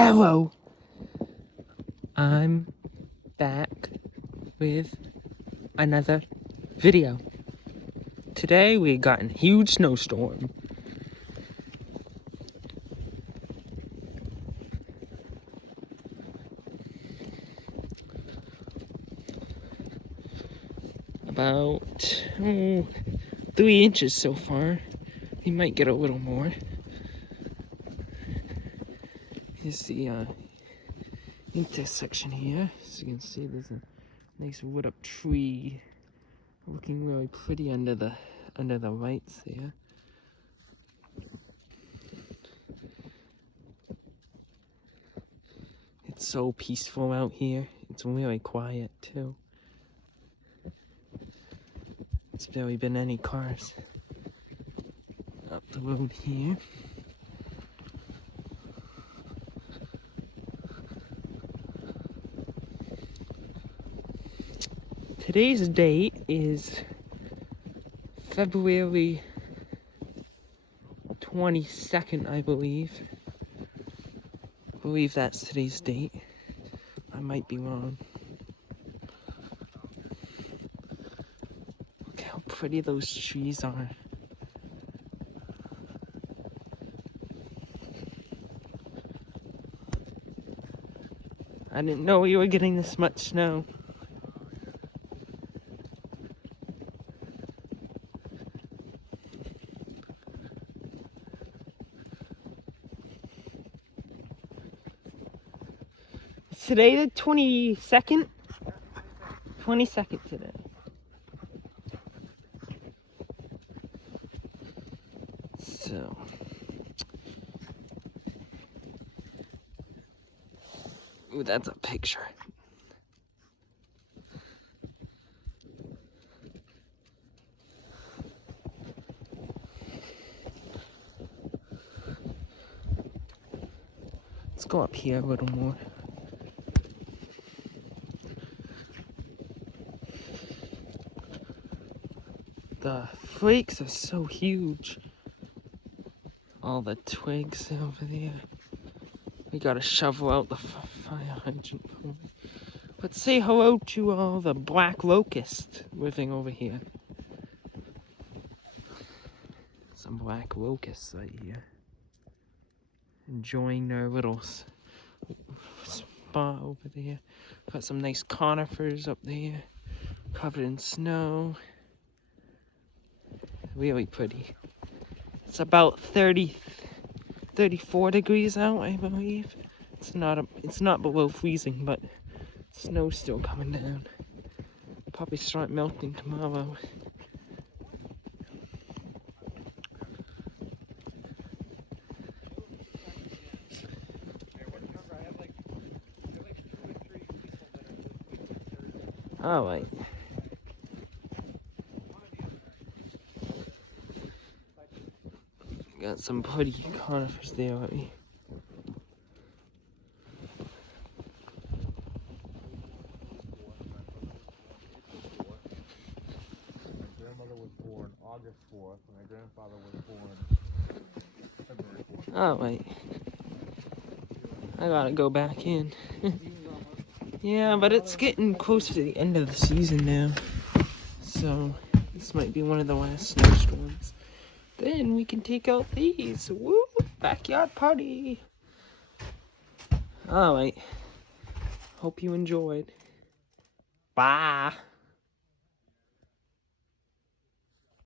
Hello! I'm back with another video. Today we got a huge snowstorm. About 3 inches so far. We might get a little more. Here's the intersection here. As you can see, there's a nice wood up tree looking really pretty under the lights there. It's so peaceful out here. It's really quiet too. There's barely been any cars up the road here. Today's date is February 22nd, I believe. I believe that's today's date. I might be wrong. Look how pretty those trees are. I didn't know we were getting this much snow. Is today the 22nd? 22nd today. So, ooh, that's a picture. Let's go up here a little more. The flakes are so huge. All the twigs over there. We gotta shovel out the fire hydrant for me. Let's say hello to all the black locusts living over here. Some black locusts right here. Enjoying their little spot over there. Got some nice conifers up there. Covered in snow. Really pretty. It's about 34 degrees out, I believe. It's not below freezing, but snow's still coming down. Probably start melting tomorrow. Alright. Got some pretty conifers there at me. My grandmother was born August 4th, and my grandfather was born February 4th. Alright. I gotta go back in. Yeah, but it's getting close to the end of the season now. So, this might be one of the last snowstorms. Then we can take out these. Woo! Backyard party! Alright. Hope you enjoyed. Bye!